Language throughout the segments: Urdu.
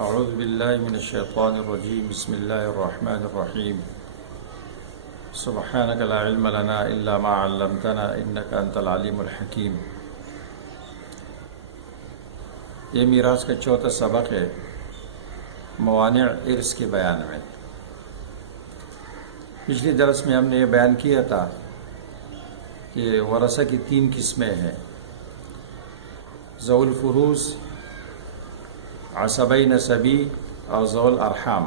اعوذ باللہ من الشیطان الرجیم بسم اللہ الرحمن الرحیم سبحانک لا علم لنا الا ما علمتنا انک انت العلیم الحکیم۔ یہ میراث کا چوتھا سبق ہے موانع ارث کے بیان میں۔ پچھلی درس میں ہم نے یہ بیان کیا تھا کہ ورثہ کی 3 قسمیں ہیں: ذوی الفروض، عصبہ نسبی اور ذوی الارحام۔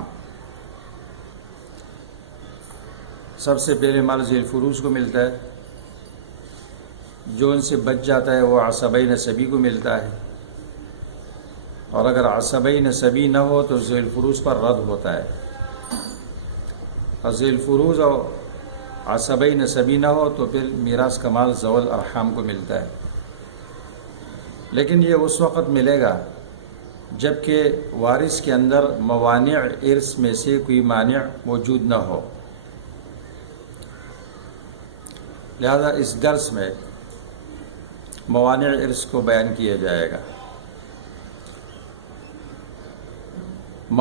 سب سے پہلے مال ذوی الفروض کو ملتا ہے، جو ان سے بچ جاتا ہے وہ عصبہ نسبی کو ملتا ہے، اور اگر عصبہ نسبی نہ ہو تو ذوی الفروض پر رد ہوتا ہے، اور ذوی الفروض اور عصبہ نسبی نہ ہو تو پھر میراث کا مال ذوی الارحام کو ملتا ہے۔ لیکن یہ اس وقت ملے گا جبکہ وارث کے اندر موانع ارث میں سے کوئی مانع موجود نہ ہو۔ لہذا اس درس میں موانع ارث کو بیان کیا جائے گا۔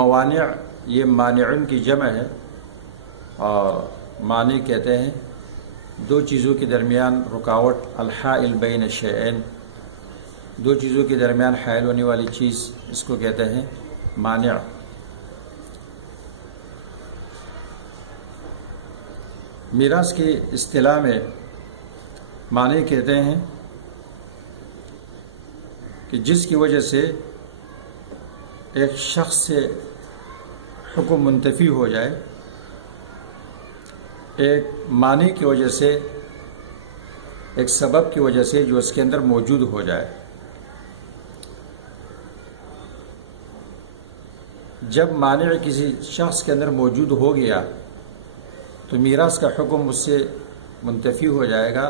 موانع یہ مانعن کی جمع ہے، اور مانع کہتے ہیں 2 چیزوں کے درمیان رکاوٹ، الحائل بین الشیئین، 2 چیزوں کے درمیان حائل ہونے والی چیز، اس کو کہتے ہیں مانع۔ میراث کی اصطلاح میں مانع کہتے ہیں کہ جس کی وجہ سے ایک شخص سے حکم منتفی ہو جائے، ایک مانع کی وجہ سے، ایک سبب کی وجہ سے جو اس کے اندر موجود ہو جائے۔ جب مانع کسی شخص کے اندر موجود ہو گیا تو میراث کا حکم اس سے منتفی ہو جائے گا،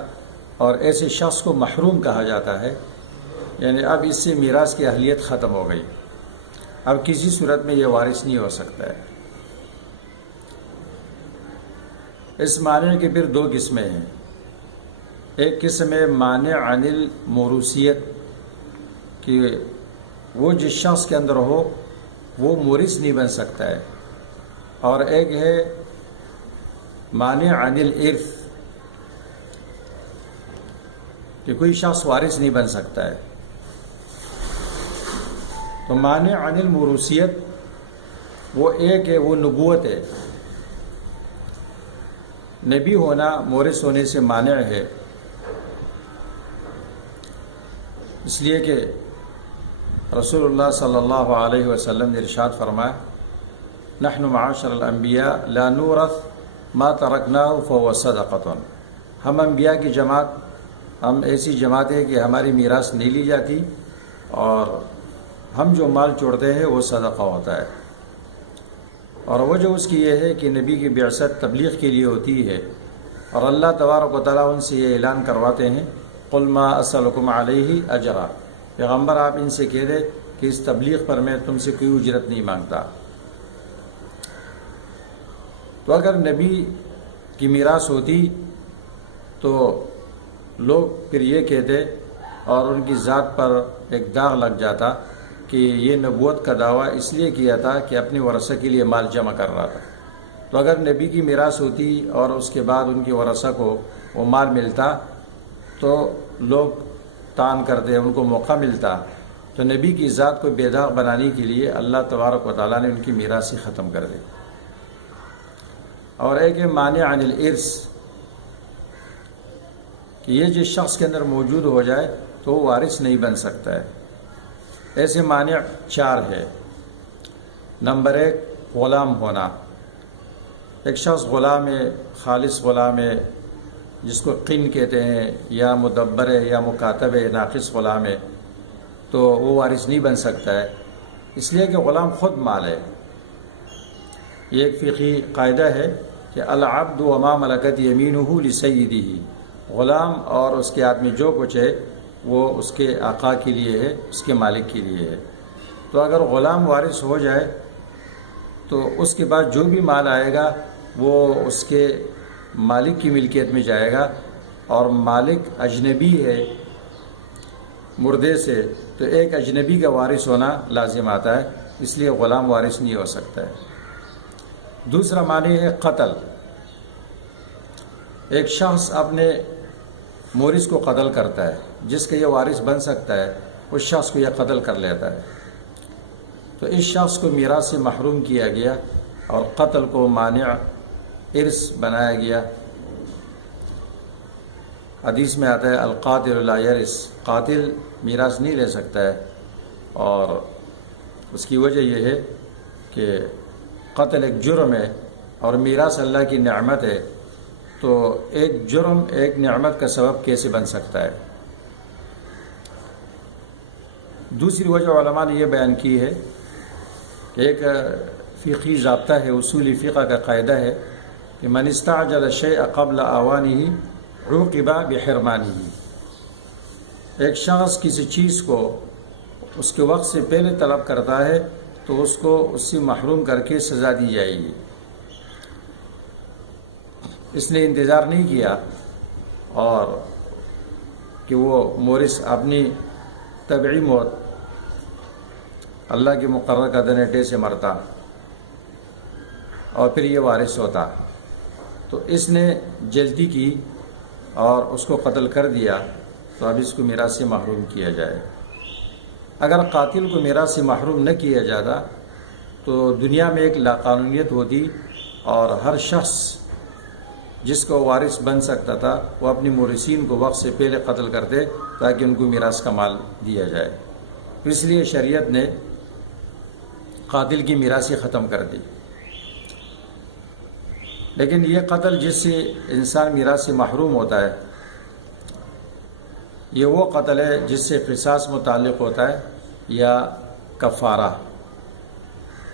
اور ایسے شخص کو محروم کہا جاتا ہے، یعنی اب اس سے میراث کی اہلیت ختم ہو گئی، اب کسی صورت میں یہ وارث نہیں ہو سکتا ہے۔ اس مانع کی پھر 2 قسمیں ہیں۔ ایک قسم ہے مانع عن الموروثیت، کہ وہ جس شخص کے اندر ہو وہ مورث نہیں بن سکتا ہے، اور ایک ہے مانع عن الارث، کہ کوئی شخص وارث نہیں بن سکتا ہے۔ تو مانع عن الموروثیت وہ ایک ہے، وہ نبوت ہے، نبی ہونا مورث ہونے سے مانع ہے، اس لیے کہ رسول اللہ صلی اللہ علیہ وسلم نے ارشاد فرمایا: نحن معاشر الانبیاء لا نورث ما ترکناہ فهو صدقۃ۔ ہم انبیاء کی جماعت، ہم ایسی جماعت ہے کہ ہماری میراث نہیں لی جاتی، اور ہم جو مال چھوڑتے ہیں وہ صدقہ ہوتا ہے۔ اور وجہ اس کی یہ ہے کہ نبی کی بعثت تبلیغ کے لیے ہوتی ہے، اور اللہ تبارک و تعالیٰ ان سے یہ اعلان کرواتے ہیں: قل ما اسألکم علیہ اجرا، پیغمبر آپ ان سے کہہ دے کہ اس تبلیغ پر میں تم سے کوئی اجرت نہیں مانگتا۔ تو اگر نبی کی میراث ہوتی تو لوگ پھر یہ کہتے، اور ان کی ذات پر ایک داغ لگ جاتا کہ یہ نبوت کا دعویٰ اس لیے کیا تھا کہ اپنے ورثہ کے لیے مال جمع کر رہا تھا۔ تو اگر نبی کی میراث ہوتی اور اس کے بعد ان کے ورثہ کو وہ مال ملتا تو لوگ تان کرتے، ان کو موقع ملتا، تو نبی کی ذات کو بے داغ بنانے کے لیے اللہ تبارک و تعالیٰ نے ان کی میراث ہی ختم کر دی۔ اور ایک ہے مانع عن الارث، کہ یہ جس شخص کے اندر موجود ہو جائے تو وہ وارث نہیں بن سکتا ہے۔ ایسے مانع 4 ہے۔ نمبر 1 غلام ہونا۔ ایک شخص غلام ہے، خالص غلام ہے، جس کو قن کہتے ہیں، یا مدبر ہے، یا مکاتب ہے، ناقص غلام ہے، تو وہ وارث نہیں بن سکتا ہے، اس لیے کہ غلام خود مال ہے۔ یہ ایک فقہی قاعدہ ہے کہ العبد وما ملکت یمینہ لسیدہ، غلام اور اس کے ہاتھ میں جو کچھ ہے وہ اس کے آقا کے لیے ہے، اس کے مالک کے لیے ہے۔ تو اگر غلام وارث ہو جائے تو اس کے بعد جو بھی مال آئے گا وہ اس کے مالک کی ملکیت میں جائے گا، اور مالک اجنبی ہے مردے سے، تو ایک اجنبی کا وارث ہونا لازم آتا ہے، اس لیے غلام وارث نہیں ہو سکتا ہے۔ دوسرا معنی ہے قتل، ایک شخص اپنے مورث کو قتل کرتا ہے، جس کا یہ وارث بن سکتا ہے اس شخص کو یہ قتل کر لیتا ہے، تو اس شخص کو میراث سے محروم کیا گیا اور قتل کو مانع ارث بنایا گیا۔ حدیث میں آتا ہے القاتل لا یرث، قاتل میراث نہیں لے سکتا ہے، اور اس کی وجہ یہ ہے کہ قتل ایک جرم ہے اور میراث اللہ کی نعمت ہے، تو ایک جرم ایک نعمت کا سبب کیسے بن سکتا ہے؟ دوسری وجہ علماء نے یہ بیان کی ہے کہ ایک فقہی ضابطہ ہے، اصولی فقہ کا قاعدہ ہے کہ من استعجل الشیء قبل آوانہ عوقب بحرمانہ، ایک شخص کسی چیز کو اس کے وقت سے پہلے طلب کرتا ہے تو اس کو اس سے محروم کر کے سزا دی جائے گی۔ اس نے انتظار نہیں کیا اور کہ وہ مورث اپنی طبعی موت اللہ کے مقرر کردہ ڈیٹ سے مرتا اور پھر یہ وارث ہوتا، تو اس نے جلدی کی اور اس کو قتل کر دیا، تو اب اس کو میراث سے محروم کیا جائے۔ اگر قاتل کو میراث سے محروم نہ کیا جاتا تو دنیا میں ایک لاقانونیت ہوتی اور ہر شخص جس کو وارث بن سکتا تھا وہ اپنی مورثین کو وقت سے پہلے قتل کرتے تاکہ ان کو میراث کا مال دیا جائے، اس لیے شریعت نے قاتل کی میراثی ختم کر دی۔ لیکن یہ قتل جس سے انسان میراث سے محروم ہوتا ہے، یہ وہ قتل ہے جس سے قصاص متعلق ہوتا ہے یا کفارہ،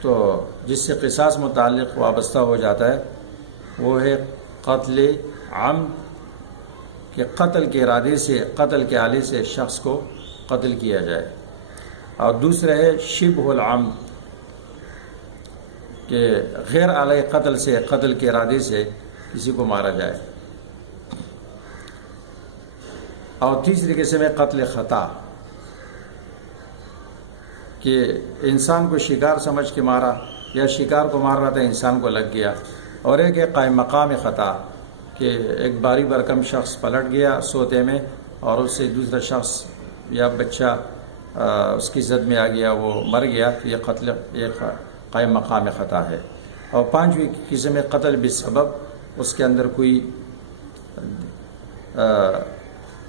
تو جس سے قصاص متعلق وابستہ ہو جاتا ہے وہ ہے قتل عمد، کہ قتل کے ارادے سے، قتل کے آلے سے شخص کو قتل کیا جائے، اور دوسرا ہے شبہ العمد، کہ غیر آلہ قتل سے، قتل کے ارادے سے کسی کو مارا جائے، اور تیسری قسم ہے قتل خطا، کہ انسان کو شکار سمجھ کے مارا یا شکار کو مار رہا تھا انسان کو لگ گیا، اور ایک ہے قائم مقام خطا، کہ ایک باری برکم شخص پلٹ گیا سوتے میں اور اس سے دوسرا شخص یا بچہ اس کی زد میں آ گیا، وہ مر گیا، تو یہ قتل ایک قائم مقام خطا ہے۔ اور پانچویں قسم ہے قتل بسبب، اس کے اندر کوئی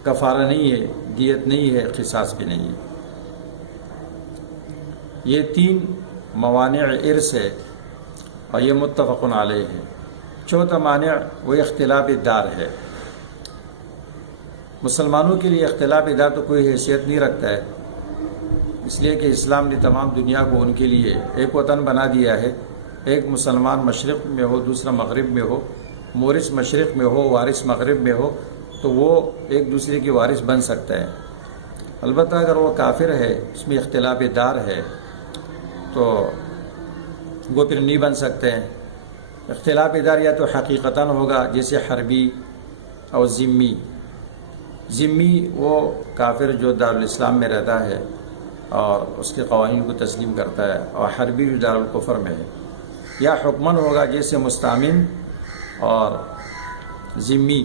کفارہ نہیں ہے، دیت نہیں ہے، قصاص بھی نہیں ہے۔ یہ تین موانع ارث ہے اور یہ متفق علیہ ہے۔ چوتھا مانع وہ اختلاف دار ہے۔ مسلمانوں کے لیے اختلاف دار تو کوئی حیثیت نہیں رکھتا ہے، اس لیے کہ اسلام نے تمام دنیا کو ان کے لیے ایک وطن بنا دیا ہے، ایک مسلمان مشرق میں ہو دوسرا مغرب میں ہو، مورث مشرق میں ہو وارث مغرب میں ہو تو وہ ایک دوسرے کے وارث بن سکتا ہے۔ البتہ اگر وہ کافر ہے، اس میں اختلاف دار ہے، تو وہ پھر نہیں بن سکتے ہیں۔ اختلاف دار یا تو حقیقتاً ہوگا جیسے حربی اور ذمی۔ ذمی وہ کافر جو دارالاسلام میں رہتا ہے اور اس کے قوانین کو تسلیم کرتا ہے، اور حربی جو دارالکفر میں ہے۔ یا حکمن ہوگا جیسے مستامن اور ذمی۔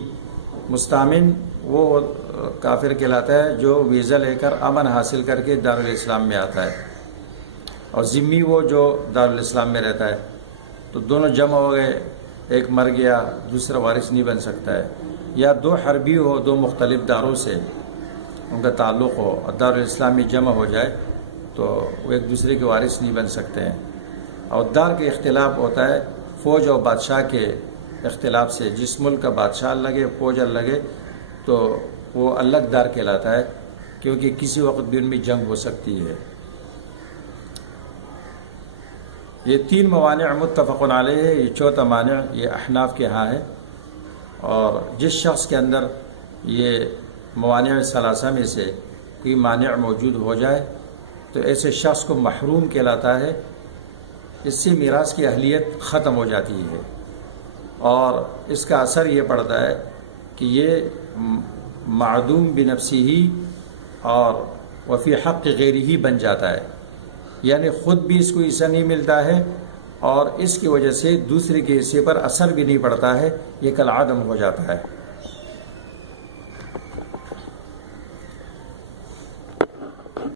مستامن وہ کافر کہلاتا ہے جو ویزا لے کر امن حاصل کر کے دارالاسلام میں آتا ہے، اور ذمی وہ جو دارالاسلام میں رہتا ہے۔ تو دونوں جمع ہو گئے، ایک مر گیا دوسرا وارث نہیں بن سکتا ہے، یا دو حربی ہو، دو مختلف داروں سے ان کا تعلق ہو اور دارالاسلام میں جمع ہو جائے تو وہ ایک دوسرے کے وارث نہیں بن سکتے ہیں۔ اور دار کے اختلاف ہوتا ہے فوج اور بادشاہ کے اختلاف سے، جس ملک کا بادشاہ لگے فوج لگے تو وہ الگ دار کہلاتا ہے، کیونکہ کسی وقت بھی ان میں جنگ ہو سکتی ہے۔ یہ تین موانع متفق علیہ ہے۔ یہ چوتھا مانع یہ احناف کے ہاں ہے، اور جس شخص کے اندر یہ موانع ثلاثہ میں سے کوئی مانع موجود ہو جائے تو ایسے شخص کو محروم کہلاتا ہے، اس سے میراث کی اہلیت ختم ہو جاتی ہے، اور اس کا اثر یہ پڑتا ہے کہ یہ معدوم بنفسی ہی اور وفی حق غیری ہی بن جاتا ہے، یعنی خود بھی اس کو حصہ نہیں ملتا ہے اور اس کی وجہ سے دوسرے کے حصے پر اثر بھی نہیں پڑتا ہے، یہ کالعدم ہو جاتا ہے۔